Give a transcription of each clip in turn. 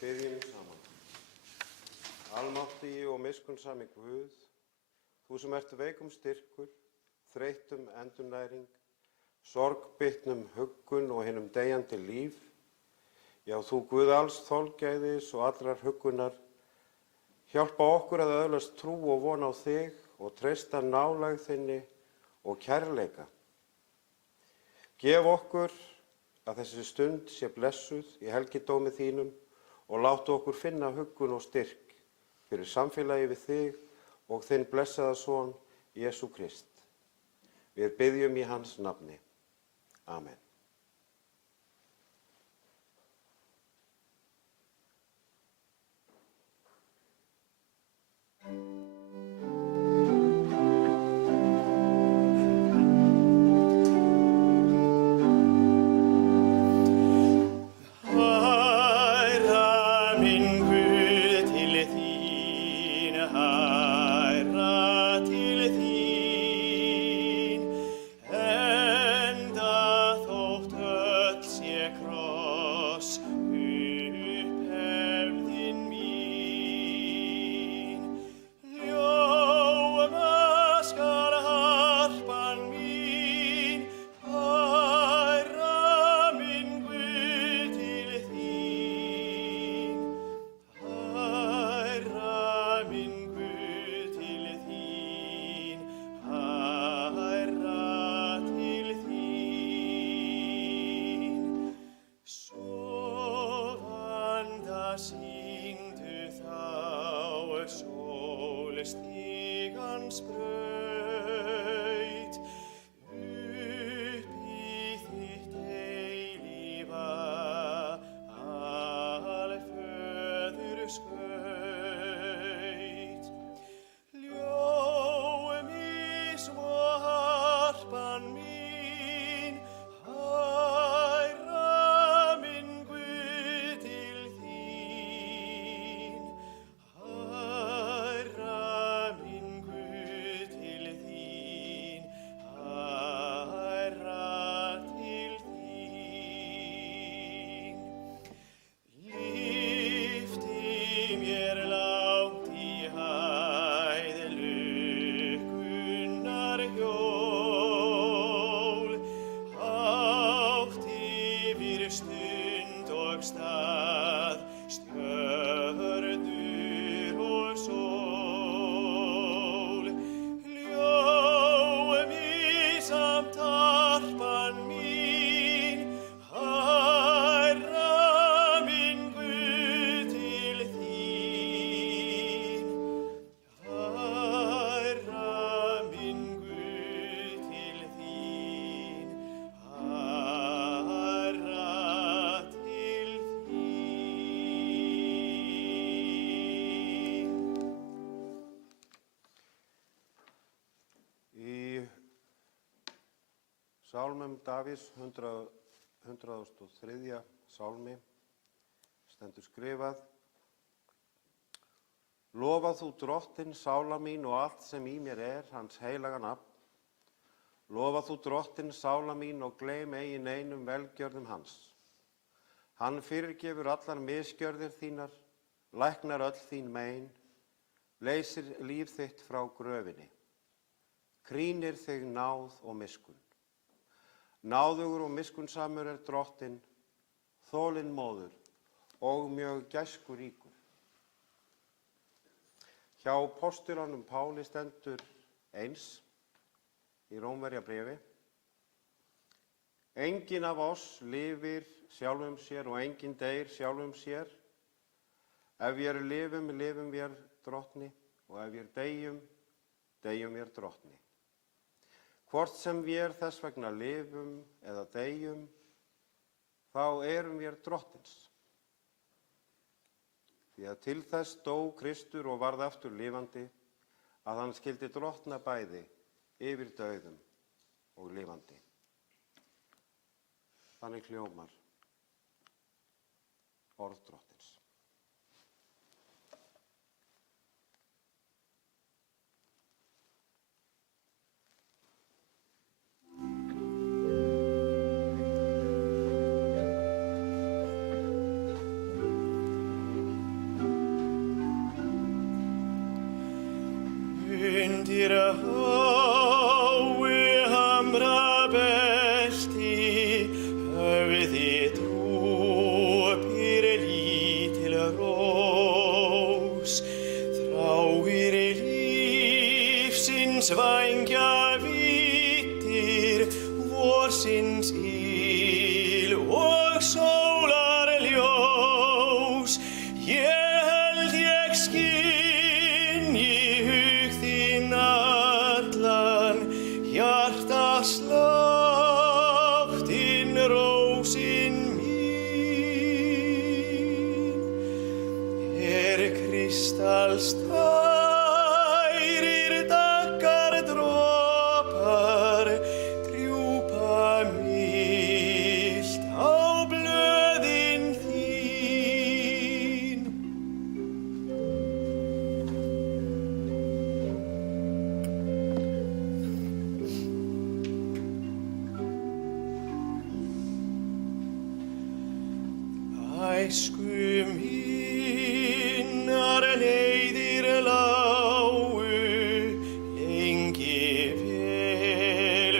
biðjum saman. Almáttigi og miskunnsami Guð, þú sem ert veikum styrkur, þreyttum endurnæring, sorgbyttnum huggun og hinum deyjandi líf, já, þú Guð alls þolgæðis og allrar huggunar, hjálpa okkur að öðlast trú og von á þig og treysta nálægð þinni og kærleika. Gef okkur að þessi stund sé blessuð í helgidómi þínum og látu okkur finna huggun og styrk fyrir samfélagi við þig og þinn blessaða son, Jesú Krist. Við biðjum í hans nafni. Amen. Sálmum Davíðs, 103. sálmi, stendur skrifað: Lofa þú Drottinn, sála mín, og allt sem í mér hans heilaga nafn. Lofa þú Drottinn, sála mín, og gleym eigi neinum velgjörðum hans. Hann fyrirgefur allar misgjörðir þínar, læknar öll þín mein, leysir líf þitt frá gröfinni, krýnir þig náð og miskunn. Náðugur og miskunnsamur Drottinn, þolinmóður og mjög gæskuríkur. Hjá postulanum Páli stendur eins í Rómverjabréfi: Enginn af oss lifir sjálfum sér og enginn deyr sjálfum sér. Ef vér lifum, lifum vér Drottni, og ef vér deyjum, deyjum vér Drottni. Hvort sem vér þess vegna lifum eða deyjum, þá erum vér Drottins. Því að til þess dó Kristur og varð aftur lifandi, að hann skyldi drottna bæði yfir dauðum og lifandi. Þannig hljómar orð Drottins. Vængja vittir, vorsins il og sólarljós. Ég held ég skynji hug þinn allan, hjartasláttinn rósin mín. Kristallstærir dropar drjúpa milt á blöðin þín. Æsku minnar leiðir lágu lengi vel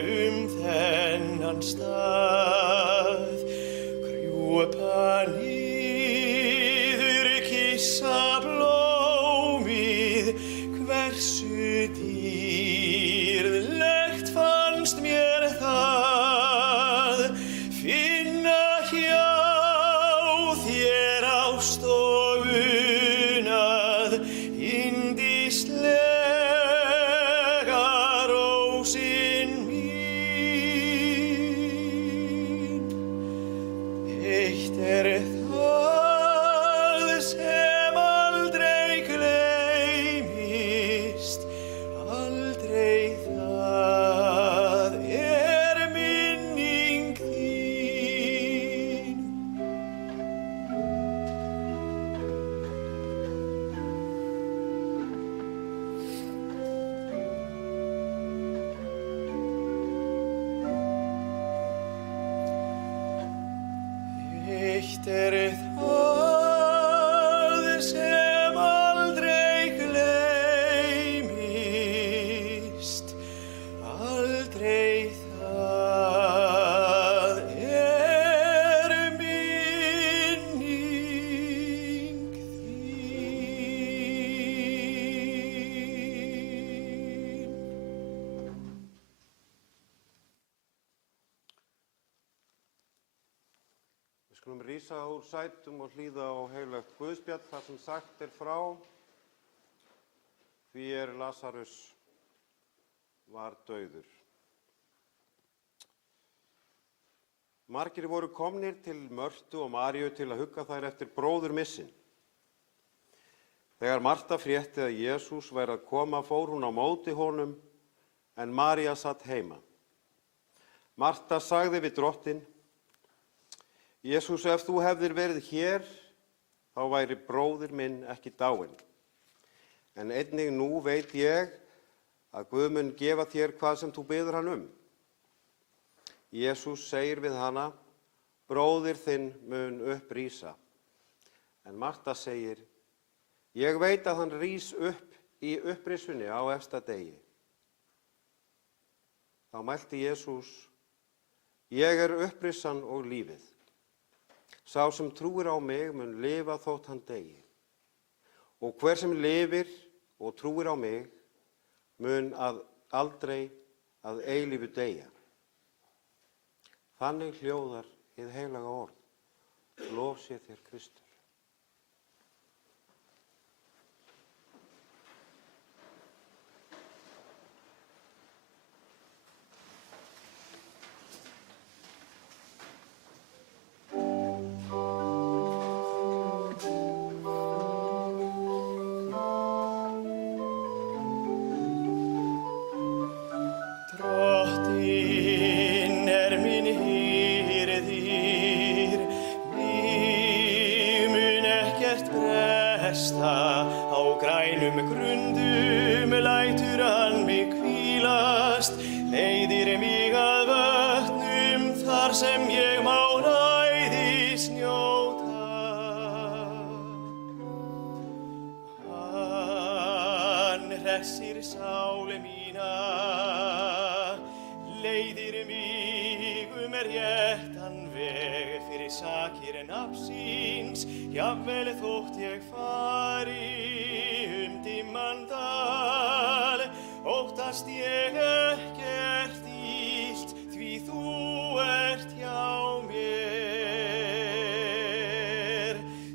þennan stað. Krjúpa niður, kyssa blómið, hversu dýrlegt fannst mér það. Finna hjá þér ást og unað, yndislega rósin mín. Eitt það sem aldrei gleymist, aldrei það minning þín. Eitt það sem aldrei gleymist, aldrei það minning þín. Við skulum rísa úr sætum og hlýða á heilagt guðspjall þar sem sagt frá. Því Lasarus var dauður. Margir voru komnir til Mörtu og Maríu til að hugga þær eftir bróður missinn. Þegar Marta frétti að Jesús væri að koma, fór hún á móti honum, en María satt heima. Marta sagði við drottinn: Jesús, ef þú hefðir verið hér, þá væri bróðir minn ekki dáinn. En einnig nú veit ég að Guð mun gefa þér hvað sem þú biður hann um. Jesús segir við hana: bróðir þinn mun upprísa. En Marta segir: ég veit að hann rís upp í upprisunni á efsta degi. Þá mælti Jesús: ég er upprisan og lífið. Sá sem trúir á mig mun lifa þótt hann degi. Og hver sem lifir og trúir á mig mun aldrei að eilífu deyja. Þannig hljóðar hið heilaga orð. Lof sé þér, Kristur. Á grænum grundum lætur hann mig hvílast, leiðir mig að vötnum þar sem ég má næðis njóta. Hann hressir sál mína, leiðir mig réttan veg fyrir sakir nafnsins, jafnvel þótt ég fari dimman dal, óttast ég ekkert illt, því þú ert hjá mér.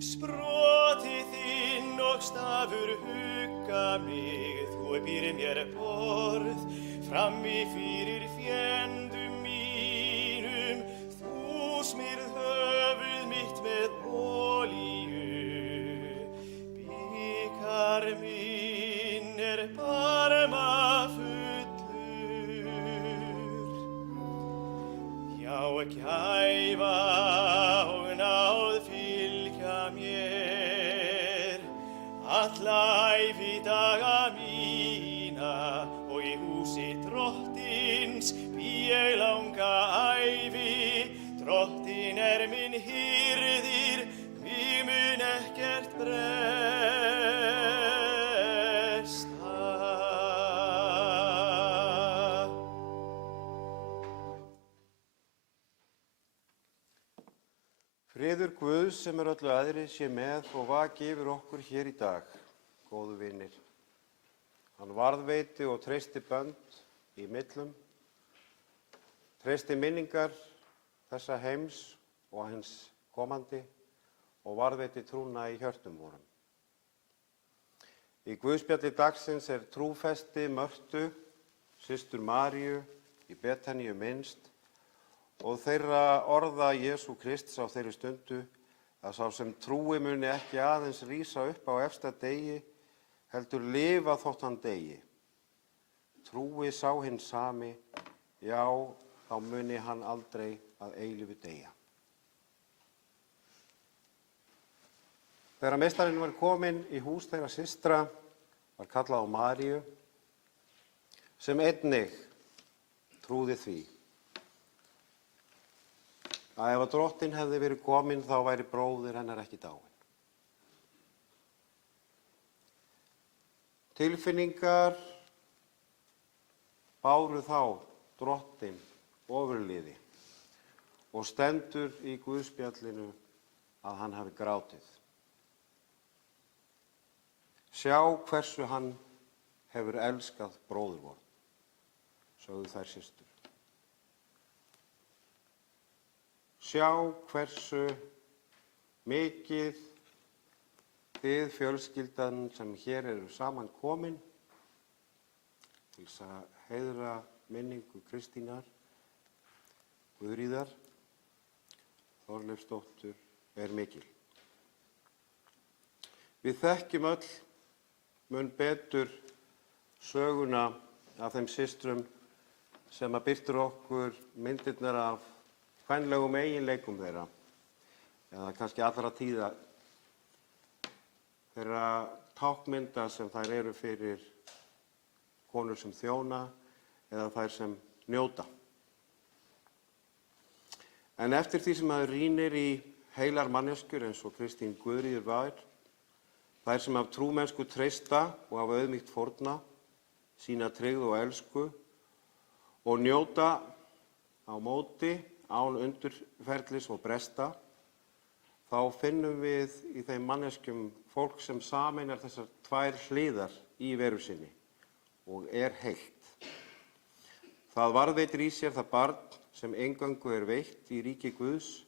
Sproti þinn og stafur hugga mig, þú býr mér borð frammi fyrir fjendum mínum, þú smyrð höfuð mitt með olíu, bikar minn barmafullur. Já, gæfa og náð fylgja mér alla ævi daga mína, og í húsi drottins bý ég langa ævi. Drottin minn hirðir, mig mun ekkert bresta. Friður Guðs sem öllu æðri sé með og vaki yfir okkur hér í dag, góðu vinir. Hann varðveiti og treysti bönd í millum, treysti minningar þessa heims og hins komandi og varðveiti trúna í hjörtum vorum. Í Guðspjalli dagsins trúfesti Mörtu, systur Maríu í Betaníu minnst, og þeirra orða Jesú Krists á þeirri stundu að sá sem trúi muni ekki aðeins rísa upp á efsta degi, heldur lifa þótt hann degi. Trúi sá hinn sami, já, þá muni hann aldrei að eilífu deyja. Þegar meistarinn var kominn í hús þeirra systra, var kallað á Maríu, sem einnig trúði því að ef að Drottin hefði verið kominn þá væri bróðir hennar ekki dáinn. Tilfinningar báru þá Drottin ofurliði og stendur í Guðspjallinu að hann hafi grátið. Sjá hversu hann hefur elskað bróður vorn, sögðu þær systur. Sjá hversu mikið þið fjölskyldan sem hér eru saman komin til þess að heiðra minningu Kristínar Guðríðar Þorleifsdóttur mikil. Við þekkjum öll mun betur söguna af þeim systrum sem að birtur okkur myndirnar af kvenlegum eiginleikum þeirra, eða kannski allra tíða þeirra tákmynda sem þær eru fyrir konur sem þjóna eða þær sem njóta. En eftir því sem maður rýnir í heilar manneskjur eins og Kristín Guðríður var, þær sem af trúmennsku treysta og hafa auðmýkt fórna, sína tryggð og elsku og njóta á móti án undurferlis og bresta, þá finnum við í þeim manneskjum fólk sem sameinar þessar tvær hliðar í veru sinni og heilt. Það varðveitir í sér það barn sem eingöngu veitt í ríki Guðs,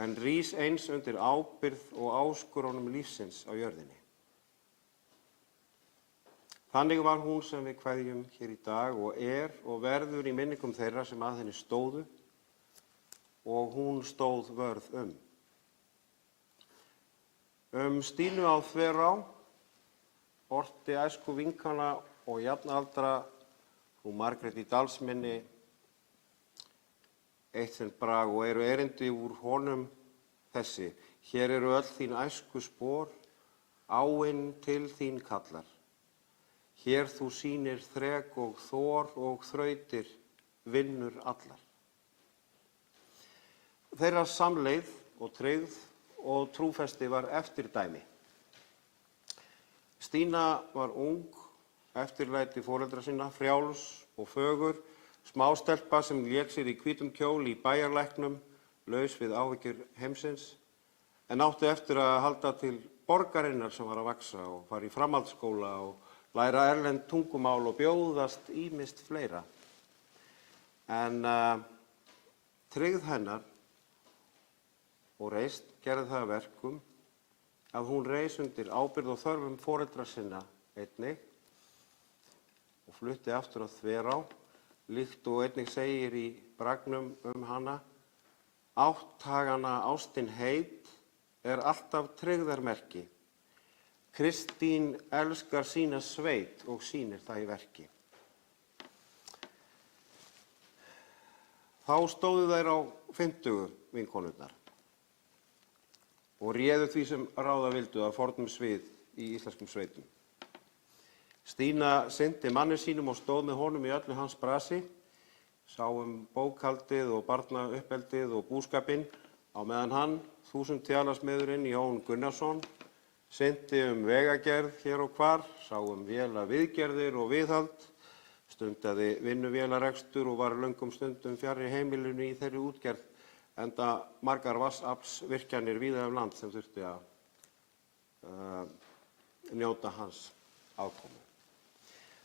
en rís eins undir ábyrgð og áskorunum lífsins á jörðinni. Þannig var hún sem við kveðjum hér í dag og verður í minningum þeirra sem að henni stóðu og hún stóð vörð Stínu á Þverá orti æsku vinkona og jafnaldra frú Margrét í Dalsmynni eitt sinn brag og eru erindi úr honum þessi: hér eru öll þín æsku spor, áin til þín kallar. Hér þú sýnir þrek og þor og þrautir, vinnur allar. Þeirra samleið og tryggð og trúfesti var eftirdæmi. Stína var ung eftirlæti foreldra sinna, frjáls og fögur, smástelpa sem lék sér í hvítum kjól í bæjarlæknum, laus við áhyggjur heimsins, en átti eftir að halda til borgarinnar sem var að vaxa og fara í framhaldsskóla og læra erlend tungumál og bjóðast ýmist fleira. En tryggð hennar og reisn gerði það að verkum að hún reis undir ábyrgð og þörfum foreldra sinna einnig og flutti aftur að Þverá, líkt og einnig segir í bragnum hana: átthagana ástin heit er alltaf tryggðarmerki. Kristín elskar sína sveit og sýnir það í verki. Þá stóðu þær á 50 vinkonurnar og réðu því sem ráða vildu að fornum svið í íslenskum sveitum. Stína sinnti manni sínum og stóð með honum í öllu hans brasi, sá bókhaldið og barnauppeldið og búskapinn, á meðan hann, 1000-tjalasmiðurinn Jón Gunnarsson, sinnti vegagerð hér og hvar, sá véla viðgerðir og viðhald, stundaði vinnuvélarekstur og var löngum stundum fjarri heimilinu í þeirri útgerð, enda margar vatnsaflsvirkjanir víða land sem þurfti að njóta hans afkomu.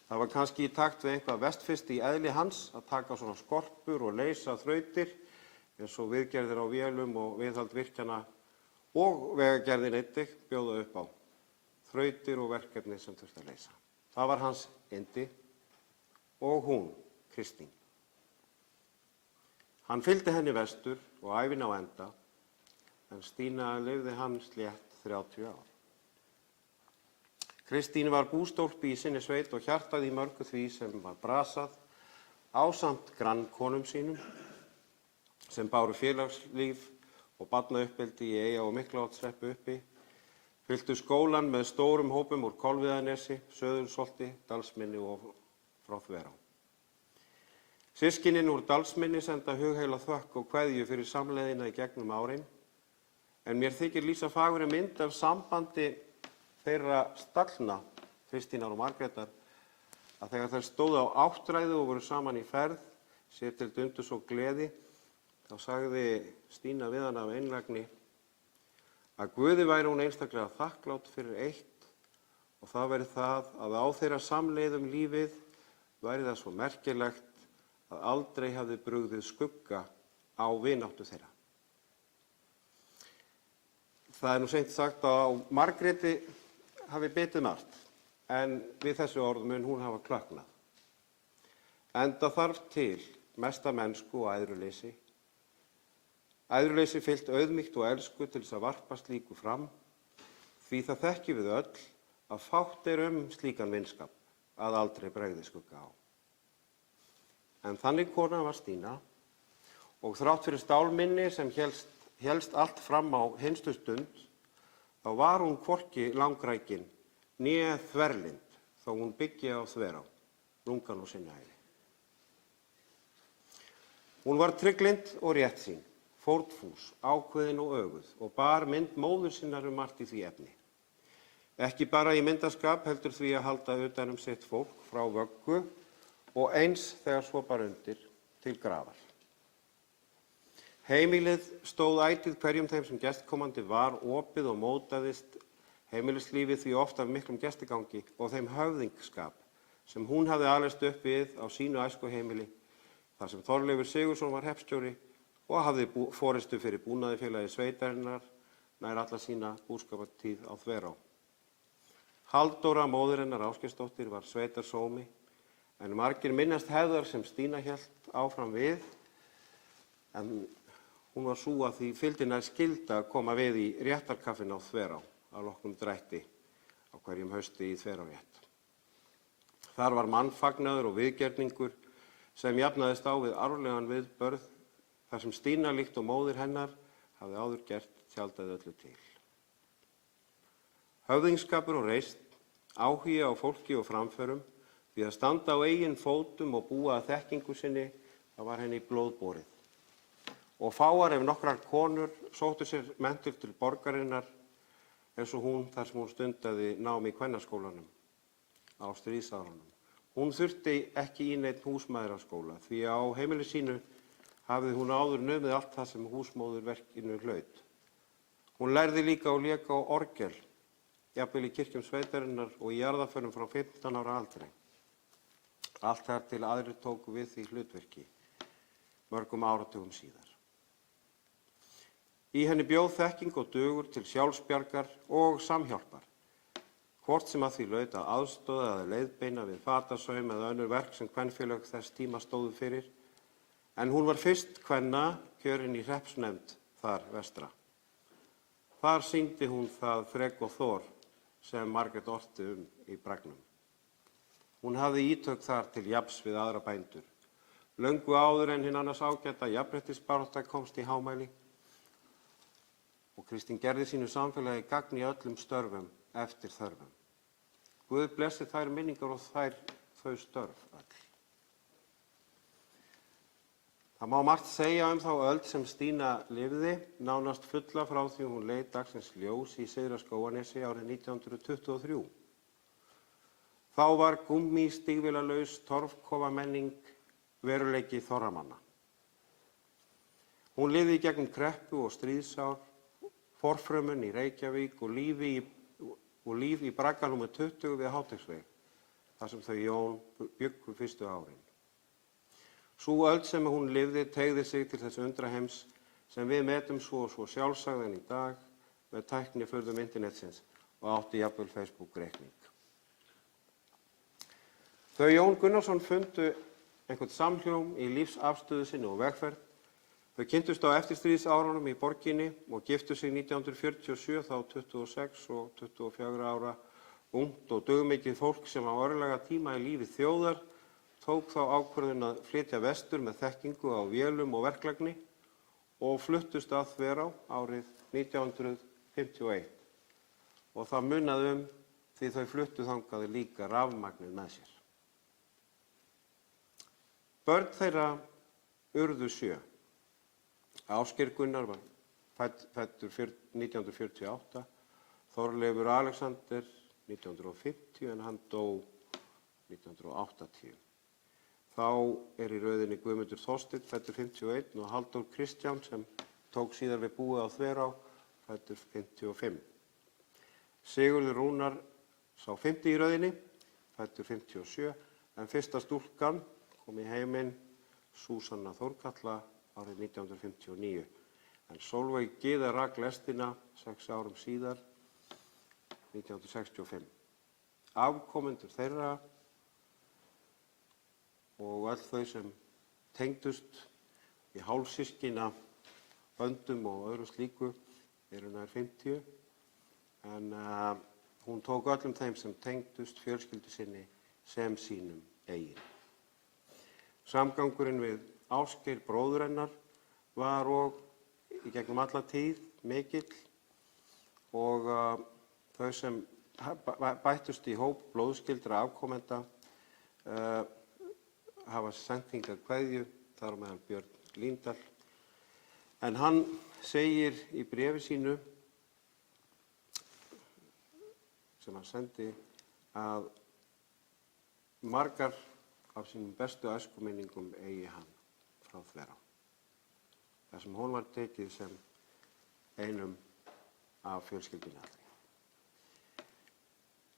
Það var kannski í takt við eitthvað vestfyrst í eðli hans að taka svona skorpur og leysa þrautir eins og viðgerðir á vélum og viðhald virkjana og vegagerðin einnig bjóða upp á. Þrautir og verkefni sem þurfti að leysa. Það var hans yndi og hún, Kristín. Hann fylgdi henni vestur og ævin á enda, en Stína lifði hann slétt 30 ár. Kristín var bústólpi í sinni sveit og hjartaði í mörgu því sem var brasað, ásamt grannkonum sínum, sem báru félagslíf og barnauppeldi í Eyja- og Miklaholtshreppi uppi, fylltu skólann með stórum hópum úr Kolviðanesi, Söðursholti, Dalsmynni og frá Þverá. Systkinin úr Dalsmynni senda hugheila þökk og kveðju fyrir samleiðina í gegnum árin, en mér þykir lýsa fagurri mynd af sambandi þeirra stallna, Kristínar og Margrétar, að þegar þær stóðu á áttræðu og voru saman í ferð, sér til dundurs og gleði, þá sagði Stína við hana af einlægni að Guði væri hún einstaklega þakklát fyrir eitt, og það væri það að á þeirra samleiðum lífið væri það svo merkilegt að aldrei hafði brugðið skugga á vináttu þeirra. Það nú seint sagt að Margréti hafi bitið margt, en við þessu orð mun hún hafa klökknað. Enda þarf til mesta mennsku og æðruleysi. Æðruleysi fyllt auðmýkt og elsku til þess að varpa slíku fram, því það þekkjum við öll að fátt slíkan vinskap að aldrei bregði skugga á. En þannig kona var Stína og þrátt fyrir stálminni sem hélst allt fram á hinstu stund, þá var hún hvorki langrækin né þverlynd, þó hún byggi á Þverá, lungan og sinni ævi. Hún var trygglynd og réttsýn, fórnfús, ákveðin og öguð og bar mynd móður sinnar margt í því efni. Ekki bara í myndarskap heldur því að halda utan sitt fólk frá vöggu og eins þegar svo bar undir til grafar. Heimilið stóð ætíð hverjum þeim sem gestkomandi var opið og mótaðist heimilislífið því oft af miklum gestigangi og þeim höfðingskap sem hún hafði alist upp við á sínu æskuheimili, þar sem Þorleifur Sigurðsson var hreppstjóri og hafði forystu fyrir búnaðarfélagi sveitarinnar nær alla sína búskapartíð á Þverá. Halldóra, móðir hennar Ásgeirsdóttir, var sveitarsómi, en margir minnast hefðar sem Stína hélt áfram við, en hún var sú að því fylgdi nær skylda að koma við í réttarkaffin á Þverá að loknum drætti á hverjum hausti í Þverárétt. Þar var mannfagnaður og viðgerningur sem jafnaðist á við arflegan viðbörð, þar sem Stína líkt og móðir hennar hafði áður gert tjaldaði öllu til. Höfðingskapur og reisn, áhugi á fólki og framförum, því að standa á eigin fótum og búa að þekkingu sinni, það var henni blóðborið. Og fáar ef nokkrar konur sóttu sér menntun til borgarinnar eins og hún þar sem hún stundaði nám í kvennaskólanum. á stríðsárunum. Hún þurfti ekki í neinn húsmæðraskóla því á heimili sínu hafði hún áður numið allt það sem húsmóðurverkinu hlaut. Hún lærði líka og lék á orgel, jafnvel í kirkjum sveitarinnar og í jarðarförum frá 15 ára aldri. Allt þar til aðrir tóku við því hlutverki, mörgum áratugum síðar. Í henni bjóð þekking og dugur til sjálfsbjargar og samhjálpar, hvort sem að því laut að aðstoða eða leiðbeina við fatasaum eða önnur verk sem kvenfélög þess tíma stóðu fyrir, en hún var fyrst kvenna kjörin í hreppsnefnd þar vestra. Þar sýndi hún það þrek og þor sem Margrét orti í bragnum. Hún hafði ítök þar til jafns við aðra bændur, löngu áður en hinn annars ágæta jafnréttisbarátta komst í hámæli, og Kristín gerði sínu samfélagi gagn í öllum störfum eftir þörfum. Guð blessi þær minningar og þau störf öll. Það má margt segja þá öld sem Stína lifði, nánast fulla frá því hún leit dagsins ljós í Syðra Skóganesi árið 1923. Þá var gúmmístígvélalaus torfkofamenning veruleiki þorramanna. Hún lifði í gegnum kreppu og stríðsár, forfrumun í Reykjavík og líf í bragga númer 20 við Háteigsveg, þar sem þau Jón bjuggu fyrstu árin. Sú öld sem hún lifði teygði sig til þess undraheims sem við metum svo sjálfsagðan í dag með tæknifurðum internetsins og átti jafnvel Facebook-reikning. Þau Jón Gunnarsson fundu einhvern samhljóm í lífsafstöðu sinni og vegferð. Þau kynntust á eftirstríðsárunum í borginni og giftu sig 1947, þá 26 og 24 ára, ungt og dugmikið fólk sem á örlaga tíma í lífi þjóðar tók þá ákvörðun að flytja vestur með þekkingu á vélum og verklagni og fluttust að Þverá árið 1951. Og það munaði því þau fluttu þangað líka rafmagnið með sér. Börn þeirra urðu 7. Ásgeir Gunnar var fæddur 1948, Þorleifur Alexander 1950 en hann dó 1980. Þá í röðinni Guðmundur Þorsteinn, fæddur 51, og Halldór Kristján sem tók síðar við búið á Þverá, fæddur 55. Sigurður Rúnar sá 50 í röðinni, fæddur 57, en fyrsta stúlkan kom í heiminn Súsanna Þórkatla árið 1959, en Sólveig Gyða rak lestina 6 árum síðar, 1965. Afkomendur þeirra og öll þau sem tengdust í hálfsystkina böndum og öðru slíku eru nær 50, en hún tók öllum þeim sem tengdust fjölskyldu sinni sem sínum eigin. Samgangurinn við Ásgeir bróður hennar var og í gegnum alla tíð mikill og þau sem bættust í hóp blóðskyldra afkomenda hafa sent hingað kveðju, þar á meðal Björn Líndal. En hann segir í bréfi sínu sem hann sendi að margar af sínum bestu æskuminningum eigi hann frá Þverá, þar sem hún var tekið sem einum af fjölskyldunni allri.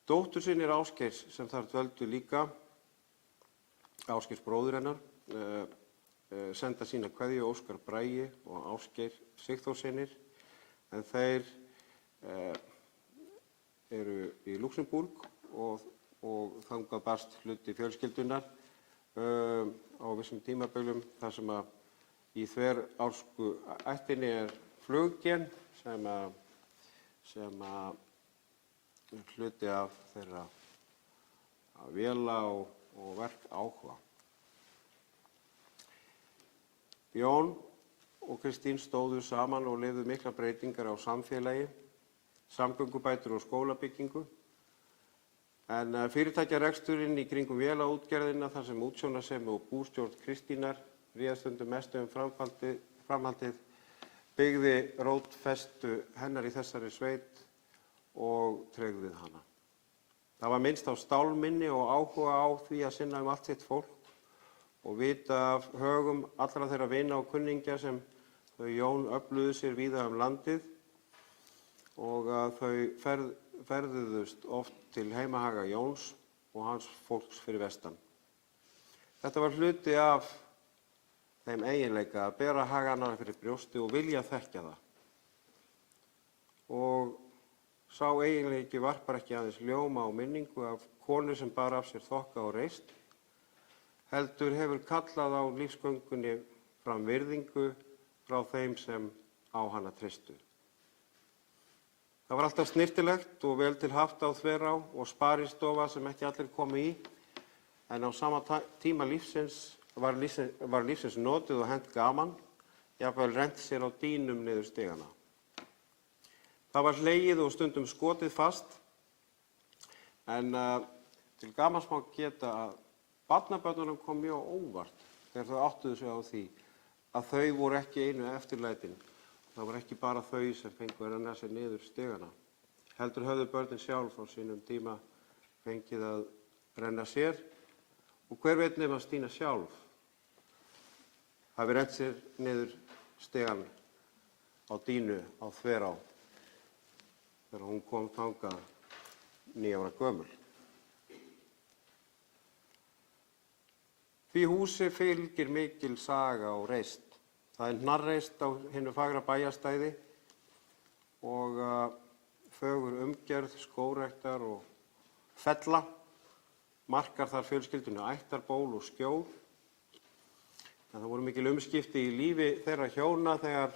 Dóttur sinni Ásgeirs sem þar dvöldu líka, Ásgeirs bróður hennar, senda sína kveðju Óskar Bragi og Ásgeir Sigþórssynir, en þeir eru í Luxemborg og þangað barst hluti fjölskyldunar á vissum tímabölum þar sem að í þverársku ættinni fluggen sem hluti af þeirra véla og verk áhuga. Jón og Kristín stóðu saman og lifðu miklar breytingar á samfélagi, samgöngubætur og skólabyggingu. En fyrirtækjareksturinn í kringum vélaútgerðina þar sem útsjónarsemi og bústjórn Kristínar réð stundum mestu framhaldið byggði rótfestu hennar í þessari sveit og tryggði hana. Það var minnst á stálminni og áhuga á því að sinna allt sitt fólk og vita af högum allra þeirra vina og kunningja sem þau Jón öfluðu sér víða landið og að þau ferðuðust oft til heimahaga Jóns og hans fólks fyrir vestan. Þetta var hluti af þeim eiginleika að bera hag annarra fyrir brjósti og vilja þekkja það. Og sá eiginleiki varpar ekki aðeins ljóma á minningu af konu sem bar af sér þokka og reisn, heldur hefur kallað á lífsgöngunni fram virðingu frá þeim sem á hana treystu. Það var alltaf snyrtilegt og vel til haft á Þverá og sparistofa sem ekki allir komu í, en á sama tíma var lífsins notið og hent gaman, jafnvel rennt sér á dýnum niður stigana. Það var hlegið og stundum skotið fast, en til gamans má geta að barnabörnunum kom mjög óvart þegar þau áttuðu sig á því að þau voru ekki einu eftirlætin. Það voru ekki bara þau sem fengu að renna sér niður stigana. Heldur höfðu börnin sjálf á sínum tíma fengið að renna sér og hver veit nema Stína sjálf hafi rennt sér niður stigann á dýnu á Þverá þegar hún kom þangað 9 ára gömul. Því húsi fylgir mikil saga og reisn. Það er hnarreist á hinu fagra bæjarstæði og fögur umgerð, skógræktar og fella markar þar fjölskyldunni ættarból og skjól. En það voru mikil umskipti í lífi þeirra hjóna þegar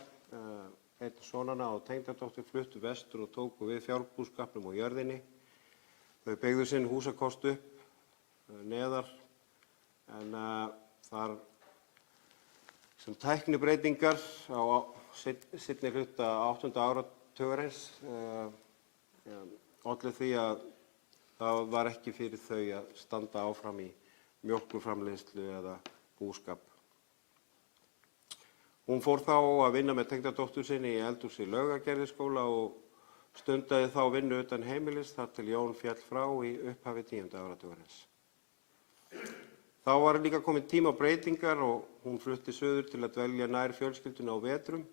einn sonanna og tengdadóttir fluttu vestur og tóku við fjárbúskapnum og jörðinni. Þau byggðu sinn húsakost upp neðar en þar sem tæknibreytingar á seinni hluta 8. áratugarins ollu því að það var ekki fyrir þau að standa áfram í mjólkurframleiðslu eða búskap. Hún fór þá að vinna með tengdadóttur sinni í eldhúsi Laugagerðisskóla og stundaði þá vinnu utan heimilis þar til Jón féll frá í upphafi 10. áratugarins. Þá var líka komin tíma á breytingar og hún flutti suður til að dvelja nær fjölskyldunni á vetrum,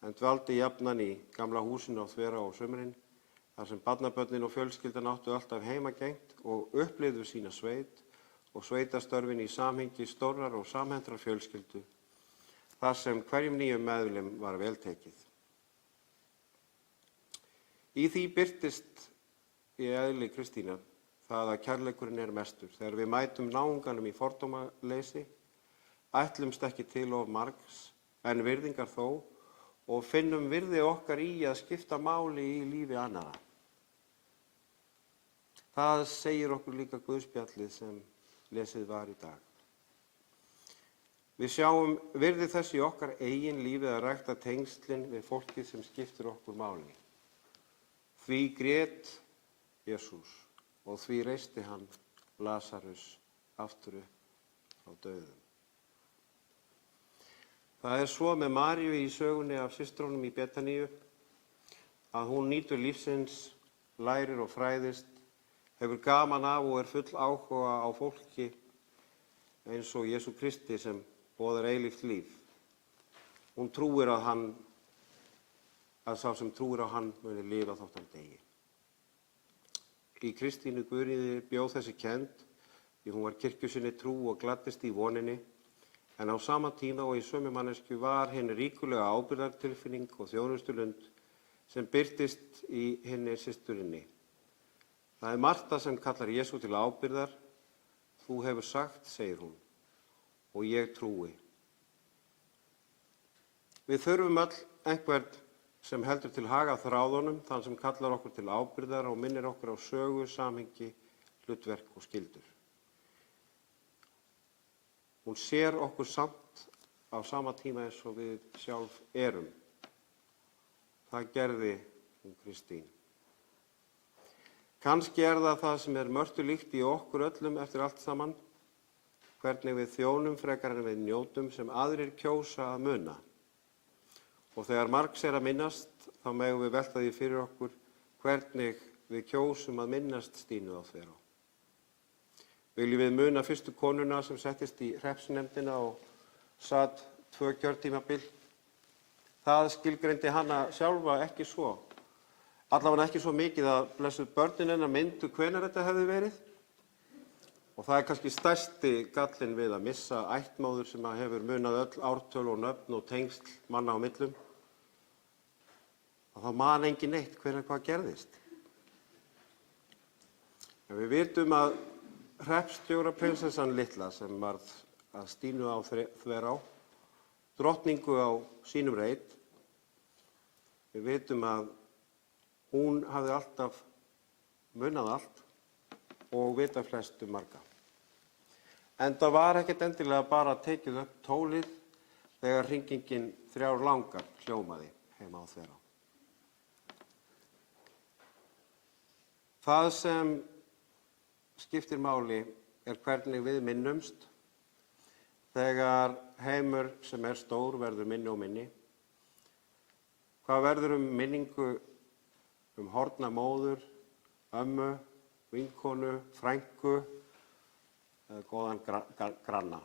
en dvaldi jafnan í gamla húsinu á Þverá á sumrin, þar sem barnabörnin og fjölskyldan áttu alltaf heimagengt og upplifðu sína sveit og sveitastörfin í samhengi stórrar og samhentrar fjölskyldu, þar sem hverjum nýjum meðlim var vel tekið. Í því birtist í eðli Kristínar það að kærleikurinn er mestur. Þegar við mætum náunganum í fordómaleysi, ætlumst ekki til of margs, en virðingar þó, og finnum virði okkar í að skipta máli í lífi annarra. Það segir okkur líka Guðspjallið sem lesið var í dag. Við sjáum virði þess í okkar eigin lífi að rækta tengslin við fólkið sem skiptir okkur máli. Því grét Jesús og því reisti hann Lasarus aftur upp frá dauðum. Það er svo með Maríu í sögunni af systrunum í Betaníu að hún nýtur lífsins, lærir og fræðist, hefur gaman af og er full áhuga á fólki eins og Jesú Kristi sem boðar eilíft líf. Hún trúir að sá sem trúir á hann muni lifa þótt hann deyi. Í Kristínu Guðríði bjó þessi kennd, því hún var kirkju sinni trú og gladdist í voninni, en á sama tíma og í sömu manneskju var henni ríkulega ábyrgðartilfinning og þjónustulund sem birtist í henni systurinni. Það er Marta sem kallar Jesú til ábyrgðar. Þú hefur sagt, segir hún, og ég trúi. Við þurfum öll einhvern sem heldur til haga þráðunum, þann sem kallar okkur til ábyrgðar og minnir okkur á sögu, samhengi, hlutverk og skyldur. Hún sér okkur samt á sama tíma eins og við sjálf erum. Það gerði hún Kristín. Kannski er það sem er mörtu líkt í okkur öllum eftir allt saman, hvernig við þjónum frekar en við njótum sem aðrir kjósa að muna. Og þegar margs er að minnast, þá megum við velta því fyrir okkur hvernig við kjósum að minnast Stínu á Þverá? Viljum við muna fyrstu konuna sem settist í hreppsnefndina og sat 2 kjörtímabil? Það skilgreindi hana sjálfa ekki svo. Allavega ekki svo mikið að blessuð börnin hennar myndu hvenær þetta hefði verið. Og það kannski stærsti gallinn við að missa ættmóður sem hefur munað öll ártöl og nöfn og tengsl manna á millum. Og þá man engin neitt hvenær hvað gerðist. En við vitum að hreppstjóraprinsessan litla sem varð að Stínu á Þverá, drottningu á sínum reit, við vitum að hún hafði alltaf munað allt og vita flest marga. En það var ekkert endilega bara tekið upp tólið þegar hringingin 3 langar hljómaði heima á Þverá. Það sem skiptir máli hvernig við minnumst þegar heimur sem stór verður minni og minni. Hvað verður minningu horfna móður, ömmu, vinkonu, frænku eða góðan granna.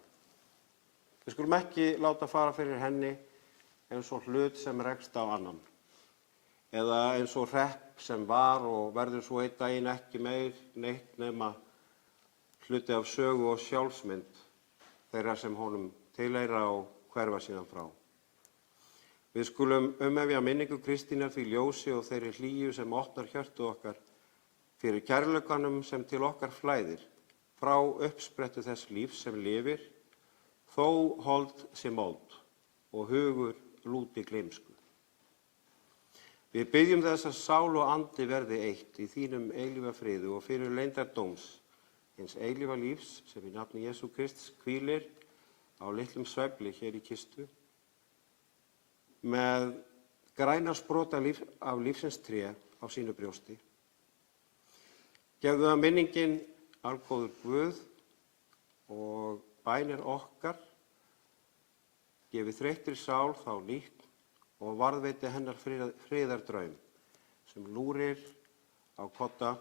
Við skulum ekki láta fara fyrir henni eins og hlut sem rekst á annan. Eða eins og hrepp sem var og verður svo einn daginn ekki meir neitt nema hluti af sögu og sjálfsmynd þeirra sem honum tilheyra og hverfa síðan frá. Við skulum umhefja minningu Kristínar því ljósi og þeirri hlýju sem opnar hjörtu okkar fyrir kærleikanum sem til okkar flæðir frá uppsprettu þess lífs sem lifir, þó hold sé mold og hugur lúti gleymsku. Við byggjum þess að sál og andi verði eitt í þínum eilífa friði og fyrir leyndardóms hins eilífa lífs sem í nafni Jesú Krists hvílir á litlum svefli hér í kistu með græna sprota af lífsins tré á sínu brjósti. Gefðu að minningin algóður Guð og bænir okkar gefi þreyttri sál þá líkn og varðveiti hennar friðardraum sem lúrir á kodda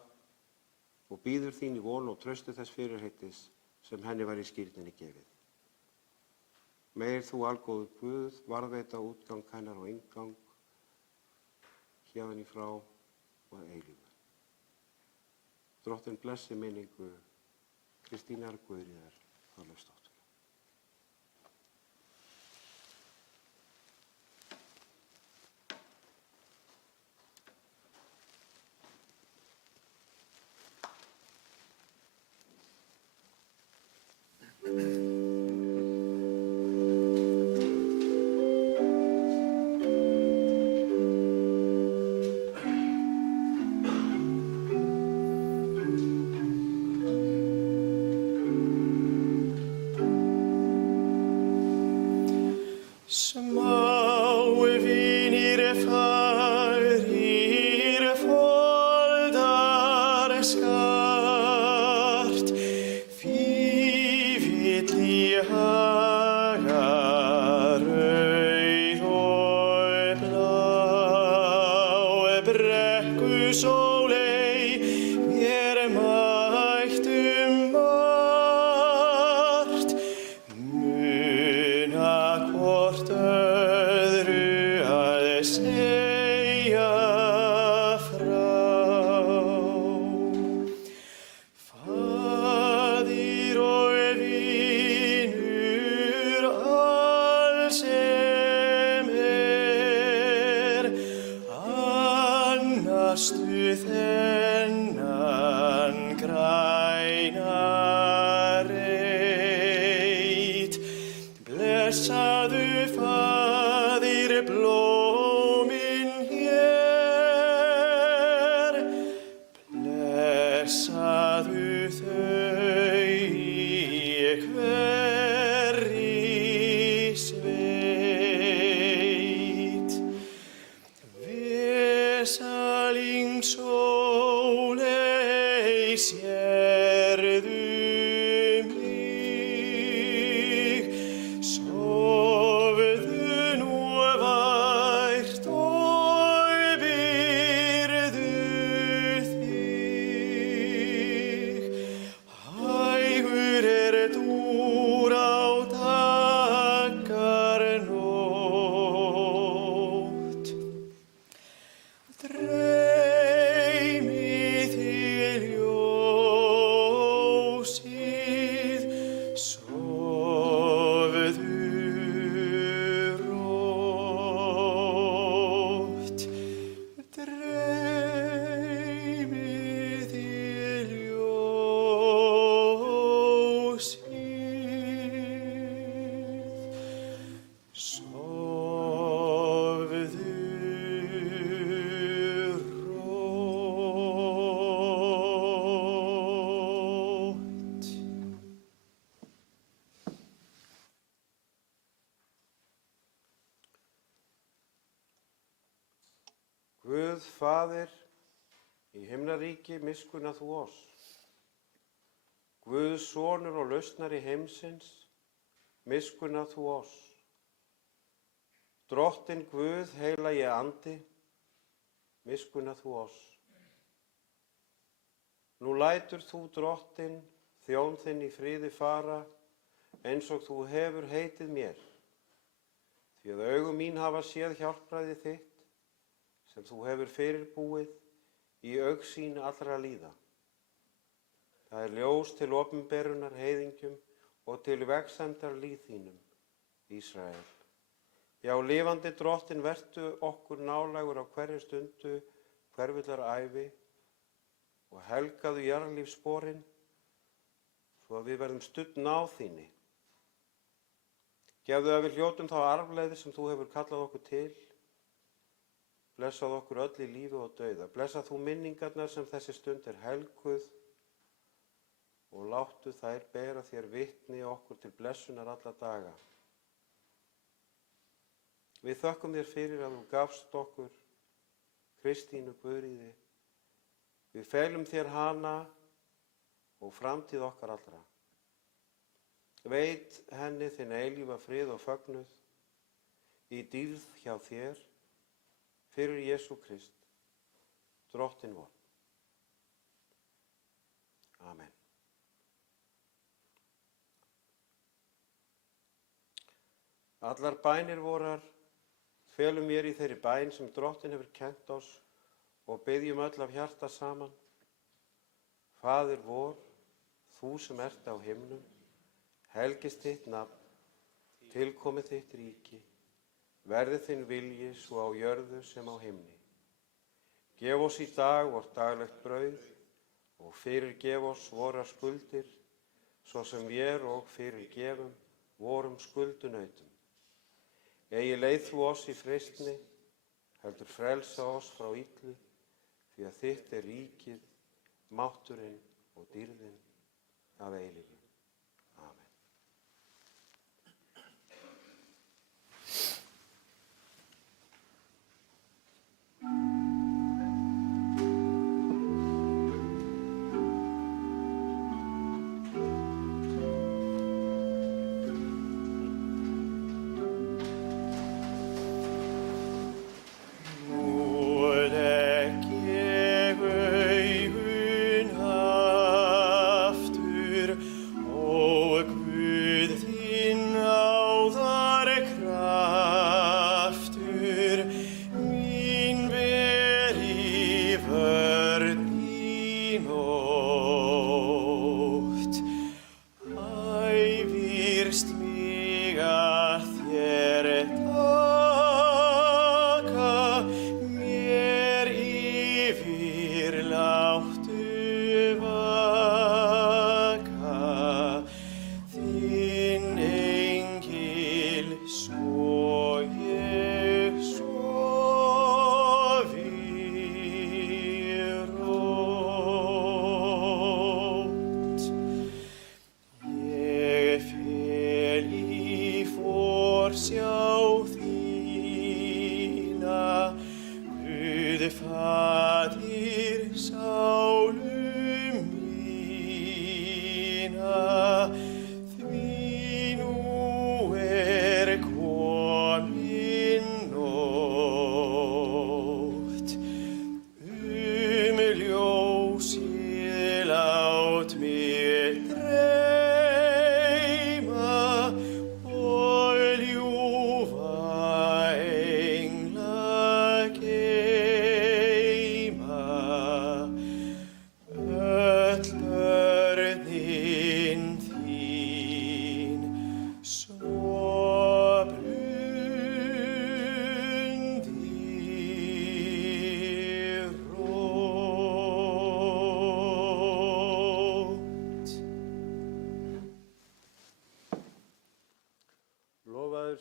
og bíður þín í von og trausti þess fyrirheitis sem henni var í skírninni gefið. Meir þú algóður Guð varðveita útgang hennar og inngang hérðan í frá og eilífu. Drottinn blessi minningu Kristínar Guðríðar Þorleifsdóttur. Faðir, í himnaríki miskunna þú oss. Guðs sonur og lausnari heimsins, miskunna þú oss. Drottinn Guð, heilagi andi, miskunna þú oss. Nú lætur þú Drottinn, þjón þinn í friði fara, eins og þú hefur heitið mér. Því að augu mín hafa séð hjálpræði þitt, sem þú hefur fyrirbúið í augsýn allra líða. Það er ljós til opinberunar heiðingjum og til vegsemdar líð þínum, Ísrael. Já, lifandi Drottinn, vertu okkur nálægur á hverri stundu, hverfullar ævi, og helgaðu jarðlífssporin, svo að við verðum studd náð þínni. Gefðu að við hljótum þá arfleiði sem þú hefur kallað okkur til. Blessað okkur öll í lífi og dauða. Blessað þú minningarnar sem þessi stund er helguð og láttu þær bera þér vitni okkur til blessunar alla daga. Við þökkum þér fyrir að þú gafst okkur Kristínu Guðríði. Við felum þér hana og framtíð okkar allra. Veit henni þinn eilífa frið og fögnuð í dýrð hjá þér fyrir Jesú Krist, Drottinn vor. Amen. Allar bænir vorar felum mér í þeirri bæn sem Drottinn hefur kennt oss og biðjum öll af hjarta saman. Faðir vor, þú sem ert á himnum, helgist þitt nafn, tilkomi þitt ríki, verði þinn vilji svo á jörðu sem á himni. Gef oss í dag vort daglegt brauð og fyrirgef oss vorar skuldir, svo sem vér og fyrirgefum vorum skuldunautum. Eigi leið þú oss í freistni, heldur frelsa oss frá illu, því að þitt er ríkið, mátturinn og dýrðin af eilífu. Amen.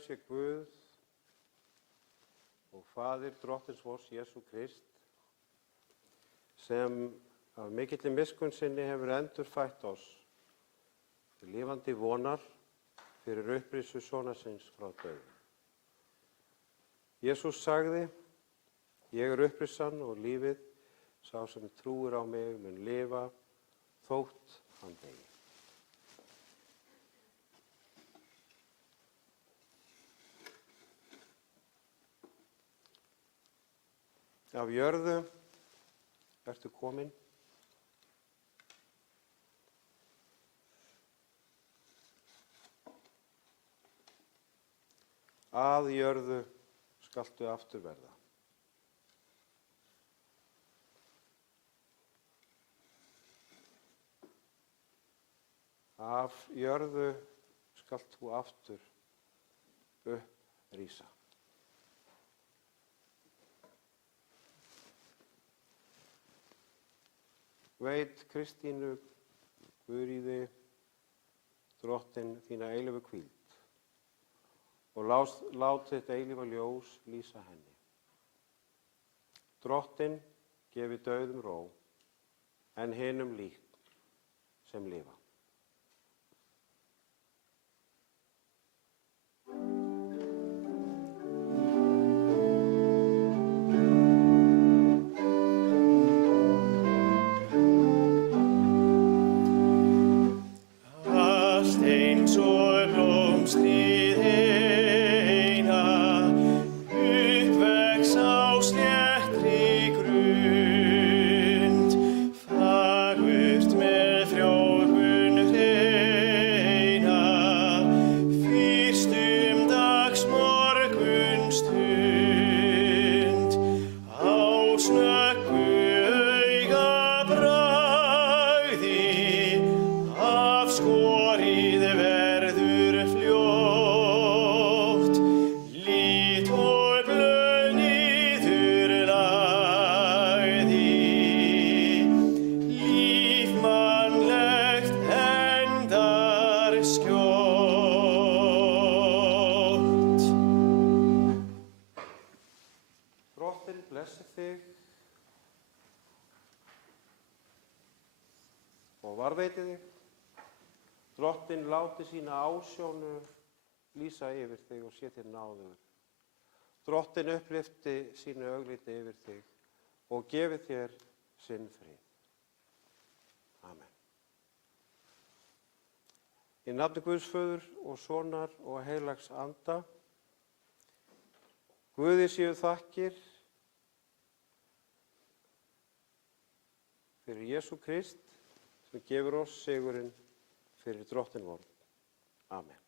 Sé Guð og Faðir Drottins vors Jesú Krist, sem af mikilli miskunn sinni hefur endurfætt oss til lifandi vonar fyrir upprisu sonar síns frá dauðum. Jesús sagði: Ég er upprissan og lífið, sá sem trúir á mig mun lifa, þótt hann degi. Af jörðu ertu komin. Að jörðu skaltu aftur verða. Af jörðu skalt þú aftur upprísa. Veit Kristínu Guðríði, Drottin þína eilífu hvíld og lát þitt eilífa ljós lýsa henni. Drottin gefi dauðum ró, en hinum líkn sem lifa. Allt eins og blómstrið eina, uppvex á sléttri grund, fagurt með frjóvgun hreina, fyrstum dags morgunstund, á snöggu augabragði, af skorið verður fljótt, lit og blöð niður lagði, líf mannlegt endar skjótt. Drottin blessi þig og varðveiti þig. Drottin láti sína ásjónu lýsa yfir þig og sé þér náðugur. Drottin upplyfti sínu augliti yfir þig og gefi þér sinn frið. Amen. Í nafni Guðs föður og sonar og heilags anda, Guði séu þakkir fyrir Jesú Krist sem gefur oss sigurinn fyrir Drottin vorn. Amen.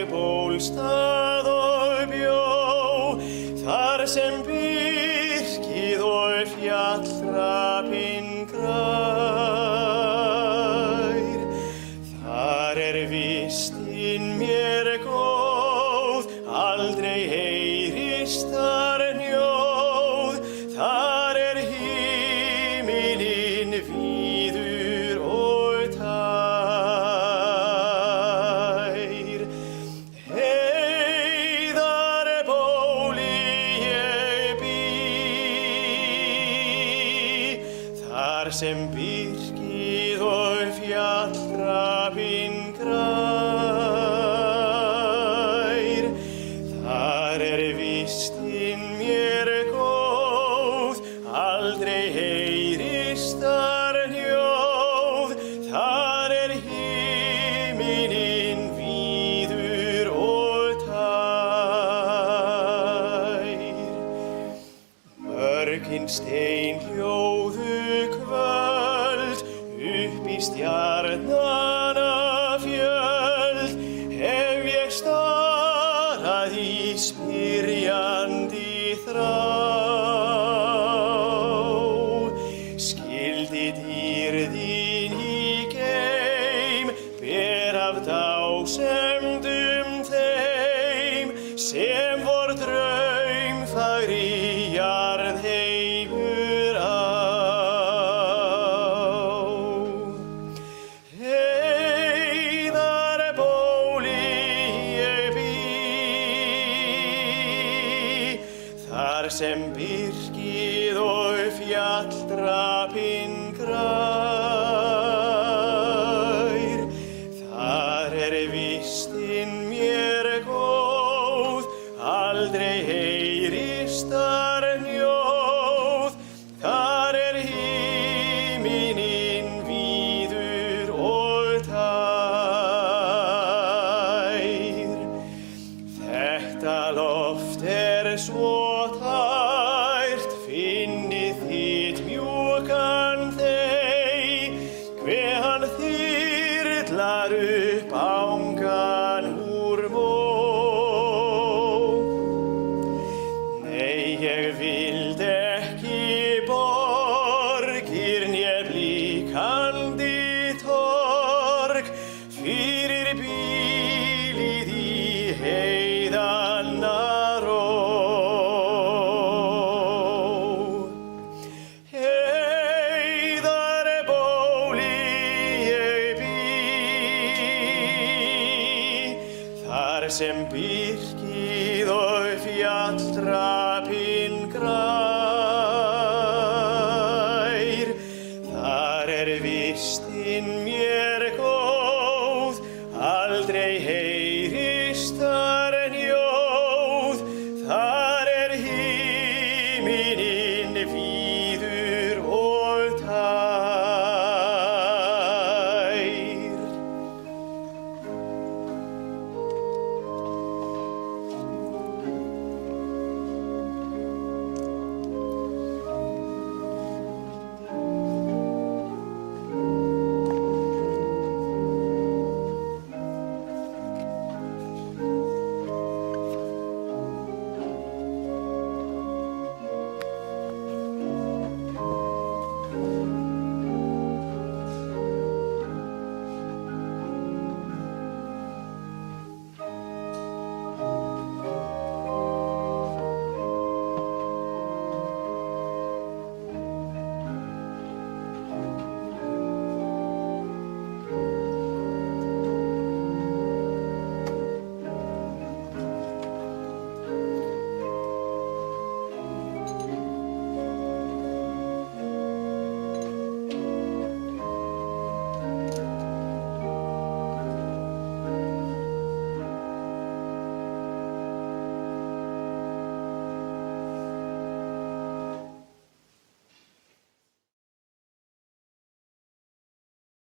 ég bólstað og bjó, þar sem birkið og fjallrapinn grær. Þar vistin mér góð, aldrei heyrist þar njóð, þar himinn víður og tær. Heiðarbóli ég bý, þar sem birkið og fjallrapinn grær. Þar vistin mér góð, aldrei heyrist þar njóð, þar himinn víður og tær. Mörkin steinhljóðu kvöld, upp í stjarnanna fjöld, hef ég starað í spyrjandi þrá. Skildi dýrðin í geim, ber af dásemdum þeim, sem vor draumfagri jarðheimur á. Heiðarbóli ég bý, þar sem birkið og fjallrapinn grær. Þar vistin mér góð, aldrei heyrist þar njóð, þar himinn víður og tær. Þetta loft svo tært, finnið þitt mjúkan þey, hve hann þyrlar upp angan úr mó. Nei, ég vild ekki borgir né blíkandi torg, fyrir bílið í heiðanna ró. Heiðarbóli ég bý, þar sem birkið og fjallrapinn